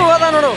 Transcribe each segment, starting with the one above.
ಹೋದ ನೋಡು.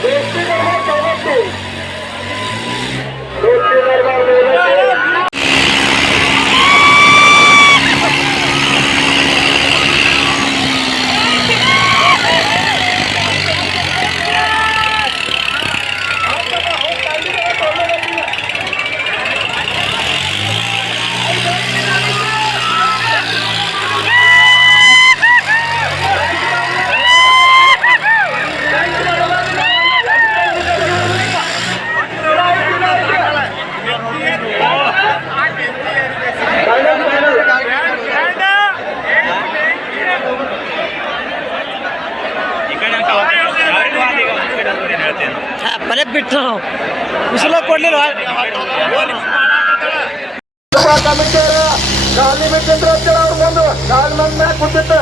ಮನೆ ಬಿಟ್ಟು ಬಿಸಿಲ ಕೊಡ್ಲಿಲ್ಲ. ಗಾಳಿ ಬಿಟ್ಟಿದ್ರು ಅವ್ರು ಬಂದು ಗಾಳಿ ಮಂದಿ ಮ್ಯಾಗ ಕುಂತಿತ್ತು.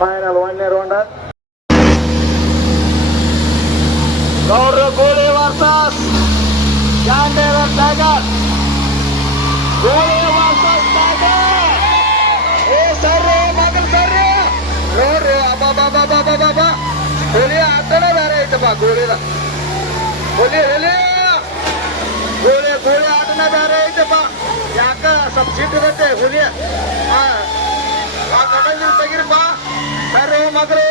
ಫೈನಲ್ 1ನೇ ರೌಂಡ್. ಗೌಡ್ರ ಗೋಳಿ ವರ್ಸಸ್ ಜಾಂಡೇವರ್ ಟೈಗರ್. ಗೋಳಿ ವರ್ಸಸ್ ಟೈಗರ್. ಏ ಸರ್ರಿ ಮಗಲ್ ಸರ್ರಿ ನೋಡ್ರಿ. ಅಬ್ಬಾ ಹುಲಿ ಆಟನೇ ಬೇರೆ ಐತಪ್ಪ. ಗೋಳಿದ ಹುಲಿ ಗೋಳಿ ಆಟನೇ ಬೇರೆ ಐತಪ್ಪ. ಯಾಕ ಸ್ವಲ್ಪ ಸಿಟ್ಟು ಇರುತ್ತೆ ಹುಲಿ. ಆ ಕಡೆ ನೀವು ತೆಗಿರಿಪ್ಪ ಬರ್ರಿ ಮಗರು.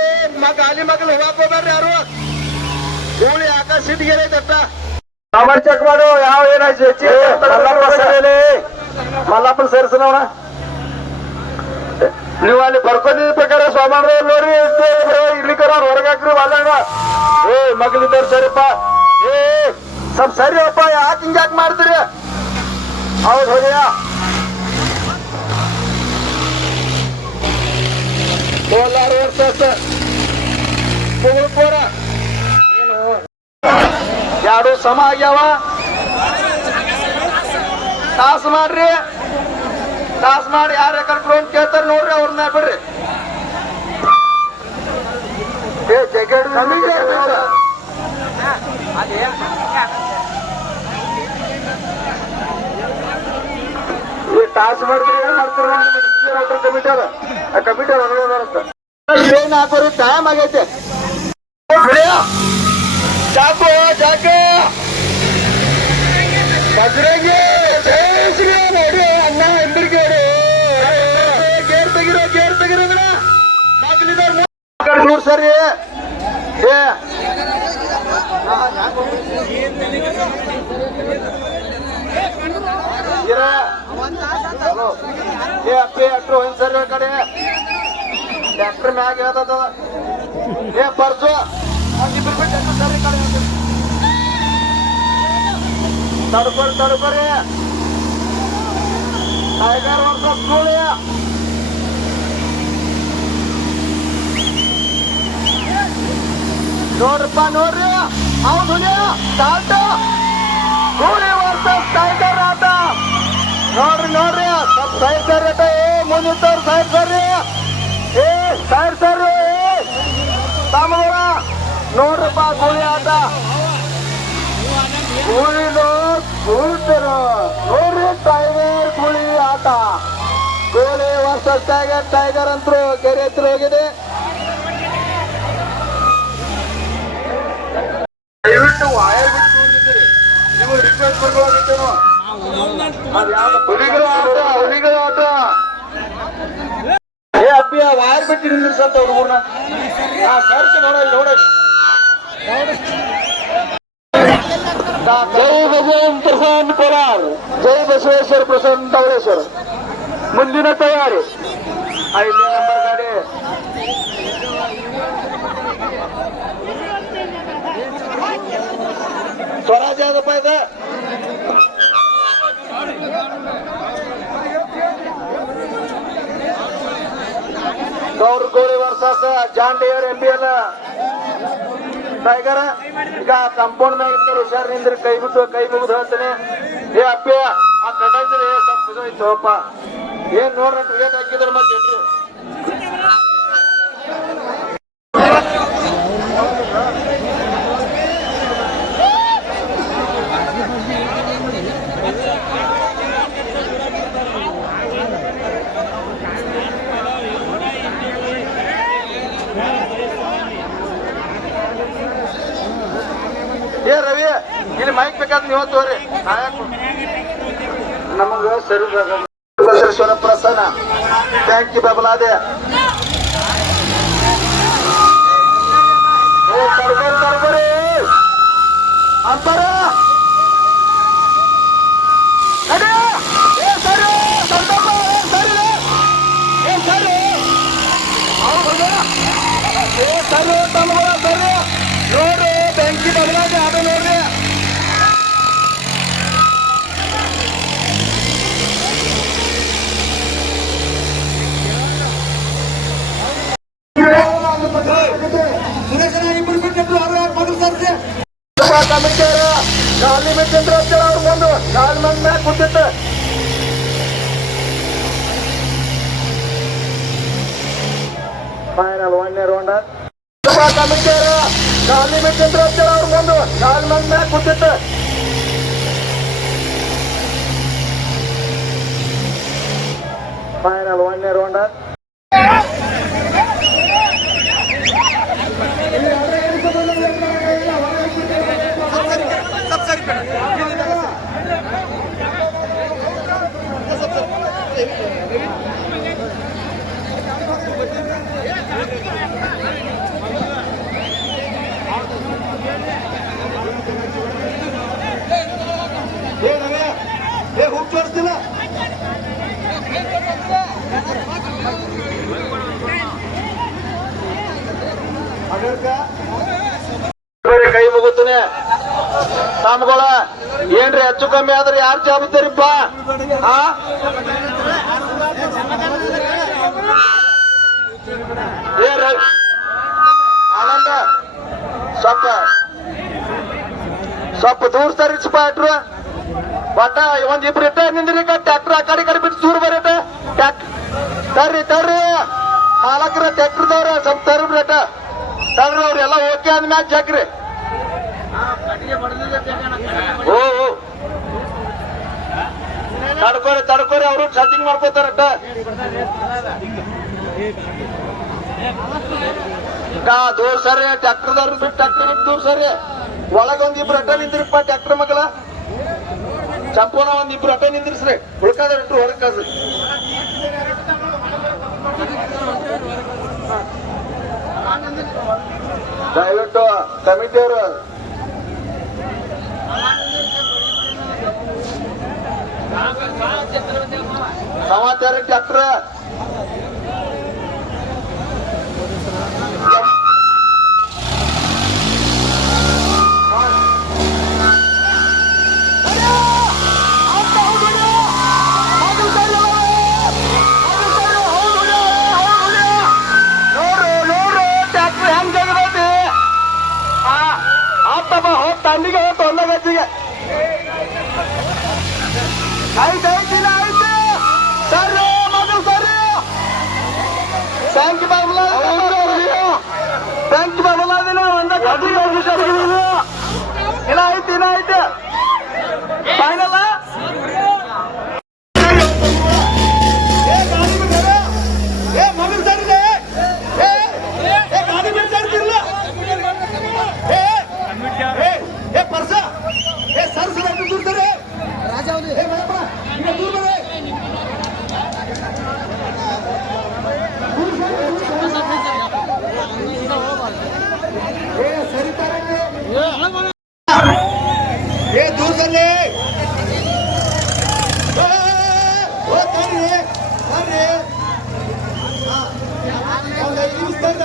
ಗಾಲಿ ಮಗಲು ಹೋಗಾಕೋಬೇಡ್ರಿ ಯಾರು. ಗೋಳಿ ಯಾಕ ಸಿಟ್ಟಿಗೆರೈತತ್ತ. ನಂಬರ್ ಚೆಕ್ ಮಾಡು. ಯಾವ ಏನಾಯ್ತು ಮಲ್ಲಪ್ಪನ ಸೇರಿಸೋಣ. ನೀವು ಅಲ್ಲಿ ಬರ್ಕೊಂಡಿದ್ದ ಪ್ರಕಾರ ಸೋಮವಾರ ನೋಡ್ರಿ. ಇರ್ಲಿಕ್ಕಾರ ಹೊರಗಾಕ್ರಿ ಅಲ್ಲ. ಏ ಮಗಳಿದ್ದಾರೆ ಸರಿಪ್ಪ. ಏ ಸ್ವಲ್ಪ ಸರಿಯಪ್ಪ. ಯಾಕೆ ಹಿಂಗ್ಯಾಕೆ ಮಾಡ್ತೀರಿ? ಹೌದು ಹೋಗ್ಯಾ ಕೋಲಾರ ವರ್ಸಸ್ ಪುಗಳಪುರ. ಎರಡು ಸಮ ಆಗ್ಯಾವ. ಟಾಸ್ ಮಾಡ್ರಿ. ಟಾಸ್ ಮಾಡಿ ಯಾರು ಯಾಕಂದ್ರೆ ಅಂತ ಕೇಳ್ತಾರೆ ನೋಡ್ರಿ. ಅವ್ರನ್ನ ಬಿಡ್ರಿ. ಟಾಸ್ ಮಾಡ್ತೀರಿ ಏನ್ ಮಾಡ್ತೀರಿ? ಕಮಿಟರ್ ಏನ್ ಹಾಕೋರಿ? ಟೈಮ್ ಆಗೈತೆ. ಚಾಕು ಬಜ್ರಂಗಿ ನೋಡಿ ಅಣ್ಣ ಎಂದ್ರಿಗೆ ಗೇರ್ ತೆಗಿರೋ ನೋಡ್ ಸರಿ. ಅಪ್ಪ ಸರಿ ಕಡೆ ಟ್ಯಾಕ್ಟರ್ ಮ್ಯಾಗ ಹೇಳ್ತದ. ಏ ಬರ್ಸು ಸರಿ ಕಡೆ ತಡ್ಕೊರಿ. ಟೈಗರ್ ವರ್ಸಸ್ ಗೋಳಿ. ನೋಡ್ರಪ್ಪ ನೋಡ್ರಿ. ಹೌದು ಸ್ಟಾರ್ಟ್. ಗೋಳಿ ವರ್ಸಸ್ ಟೈಗರ್ ಆಟ. ನೋಡ್ರಿ ಸ್ವಲ್ಪ ಸೈಡ್ ಸರ್ರಿ. ಮುಂದಿತ್ತವ್ರು ಸೈಡ್ ಸರ್ರಿ. ಸೈಡ್ ಸರ್ರಿ ತಮ್ಮಗಳ. ನೋಡ್ರಪ್ಪ ಗೋಳಿ ಆಟ. ನೋಡ್ರಿ ಟೈಗರ್ ಗೋಳಿ ಆಟ. ಗೋಳಿ ವರ್ಸಸ್ ಟೈಗರ್ ಅಂತೂ ಕೆರೆ ಹತ್ರ ಹೋಗಿದೆ. ದಯವಿಟ್ಟು ವಾಯರ್ ಬಿಟ್ಟು ನೋಡಿದ್ದೀರಿ. ನೀವು ರಿಕ್ವೆಸ್ಟ್ ಮಾಡ್ಕೊಳ್ಳೋದಿತ್ತೇನೋ. ಹುಲಿಗಳ ಆಟ. ಏ ಅಬ್ಬಿಯ ವಾಯರ್ ಬಿಟ್ಟು ನಿಲ್ಲಿಸತ್ತ ಹುಡುಗರ್ನ. ಸರ್ಸಿ ನೋಡಿ. ಜೈ ಭಜನ್ ಪ್ರಸನ್ನ ಕೋಲಾರ್. ಜೈ ಬಸವೇಶ್ವರ ಪ್ರಸನ್ನ ಧವಳೇಶ್ವರ. ಮುಂದಿನ ತಯಾರಿ 5ನೇ ನಂಬರ್ ಗಾಡಿ. ಸ್ವರಾಜ್ ಯಾವ್ದಪ್ಪ ಇದೆ? ಗೌರ್ ಗೋಳಿ ವರ್ಸಸ್ ಜಾಂಡಿಯರ್ MBL ಟೈಗರ್. ಈಗ ಕಾಂಪೌಂಡ್ ಮ್ಯಾಗ ಇರ್ತಾರೆ. ಹುಷಾರ್ ನಿಂದ್ರಿ. ಕೈ ಮುಗಿದು ಹೇಳ್ತೇನೆ. ಏ ಅಪ್ಪಿ ಆ ಕಟಾಯ್ತಾರೆ. ಸ್ವಲ್ಪ ಇದ್ದೋಪ್ಪ. ಏನ್ ನೋಡ್ರಿ ಏನ್ ಹಾಕಿದ್ರ ಮತ್ತೆ ಮೈಕ್ ಬೇಕಾದ್ರೆ ನೀವು ತೋರಿ ನಮಗ ಸರಿ ಬಸವೇಶ್ವರ ಪ್ರಸನ್ನ ಬ್ಯಾಂಕಿ ಬಬಲಾದೆ ತರ್ಬರಿ ಅಂತಾರ ನೋಡ್ರಿ ಬೆಂಕಿ ಬದಲಾಗಿ ಅದು ನೋಡ್ರಿ ಕಮಿಟಿಯವರು ಗಾಲಿ ಮಿಟ್ಟಿಂದ್ರ ಅವ್ರು ಬಂದು ಗಾಲಿ ಮಂದಿ ಮ್ಯಾಗ ಕೂತಿತ್ತು ಫೈನಲ್ 1ನೇ ರೌಂಡ್ ಕಮಿಟಿಯವರು ಗಾಲಿ ಮಿಟ್ಟಿಂದ್ರ ಅವ್ರು ಬಂದು ಗಾಲಿ ಮಂದಿ ಮ್ಯಾಗ ಕೂತಿತ್ತು ಫೈನಲ್ 1ನೇ ರೌಂಡ್ ಹುಚ್ಚು ಹೊಡ್ತಿಲ್ಲ ಕೈ ಮುಗುತ್ತಾನೆ ತಮ್ಗಳ ಏನ್ರಿ ಹೆಚ್ಚು ಕಮ್ಮಿ ಆದ್ರೆ ಯಾರು ಜವಾಬ್ದಾರಿಪ್ಪ ಆನಂದ ಸ್ವಲ್ಪ ದೂರ ಸರಿಸಪ್ಪ ಇಟ್ರು ಬಟ್ಟ ಒಂದಿಬ್ರು ಇಟ್ಟ ನಿಂದ್ರಿ ಟ್ಯಾಕ್ಟರ್ ಆ ಕಡೆ ಬಿಟ್ಟು ದೂರ ಬರತ್ತೆ ತರ್ರಿ ಮಾಲಕರ ಟ್ಯಾಕ್ಟರ್ದವ್ರ ಸ್ವಲ್ಪ ತರ್ಬಿಟ್ಟ ತರ್ರಿ ಅವ್ರೆಲ್ಲ ಓಕೆ ಅಂದ್ಮ್ಯಾಗ ಜಾಕ್ರಿ ತಡ್ಕೋರಿ ಅವರು ಚಾರ್ಜಿಂಗ್ ಮಾಡ್ಕೋತಾರಟ್ಟ ದೂರ ಸರಿ ಟ್ಯಾಕ್ಟರ್ದವ್ರ ಬಿಟ್ಟು ಟ್ಯಾಕ್ಟರ್ ದೂರ ಸರಿ ಒಳಗ ಒಂದಿಬ್ರು ಅಟ್ಟ ನಿಂದ್ರಿಪ್ಪ ಟ್ಯಾಕ್ಟರ್ ಮಗಲ ಸಂಪೂರ್ಣ ಒಂದಿಬ್ರು ಅಟ್ಟ ನಿಂದ್ರಿಸ್ರಿ ಉಳ್ಕಾದ ಇಟ್ರು ಹೊರಗೆ ಕಾಸ್ರಿ ದಯವಿಟ್ಟು ಕಮಿಟಿಯವರು ಸಮಾಚಾರ ಟ್ಯಾಕ್ಟರ್ ತಂಡಿಗೆ ಹೋಗ್ತು ಒಂದ ಗಜ್ಜಿಗೆ ಆಯ್ತು ಸರಿ ಮಗು ಸರಿ ಬ್ಯಾಂಕ್ ಬಬಲಾದಿನ ಒಂದ ಗಜ್ಜಿಗೆ ಇನ್ನ ಐತೆ ಫೈನಲ್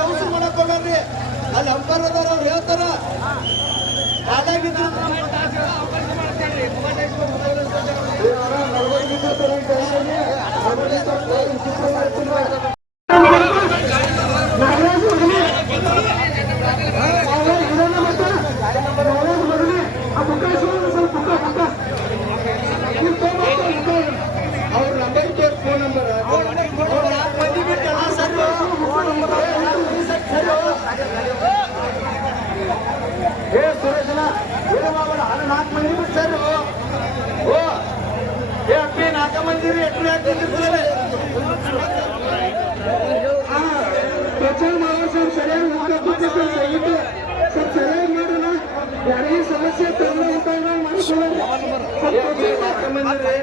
ಔಷಧ ಮಾಡಕ್ ಹೋಗ್ರಿ ಅಲ್ಲಿ ಅಂಪರ್ ಅದಾರ ಅವ್ರು ಹೇಳ್ತಾರ ಅವ್ರ ನಂಬರ್ ಫೋನ್ ನಂಬರ್ ಸುರೇಶನ ನಾಲ್ಕು ಮಂದಿ ಬಿಟ್ಟು ಸರ್ ಅಪ್ಪಿ 4 ಮಂದಿ ಎಟ್ಟು ಹಾಕಿರ್ತಾರೆ ಪ್ರಚಾರ ಮಾಡೋ ಸರ್ ಸರಿಯಾಗಿ ಸ್ವಲ್ಪ ಸರಿಯಾಗಿ ಮಾಡೋಣ ಯಾರಿಗೆ ಸಮಸ್ಯೆ ತೊಂದರೆ ಉಂಟಾಗ ಏ, ನೀವ್ ಮಾಡ್ಕೊಂಡ್ ಬಂದಿರಿ.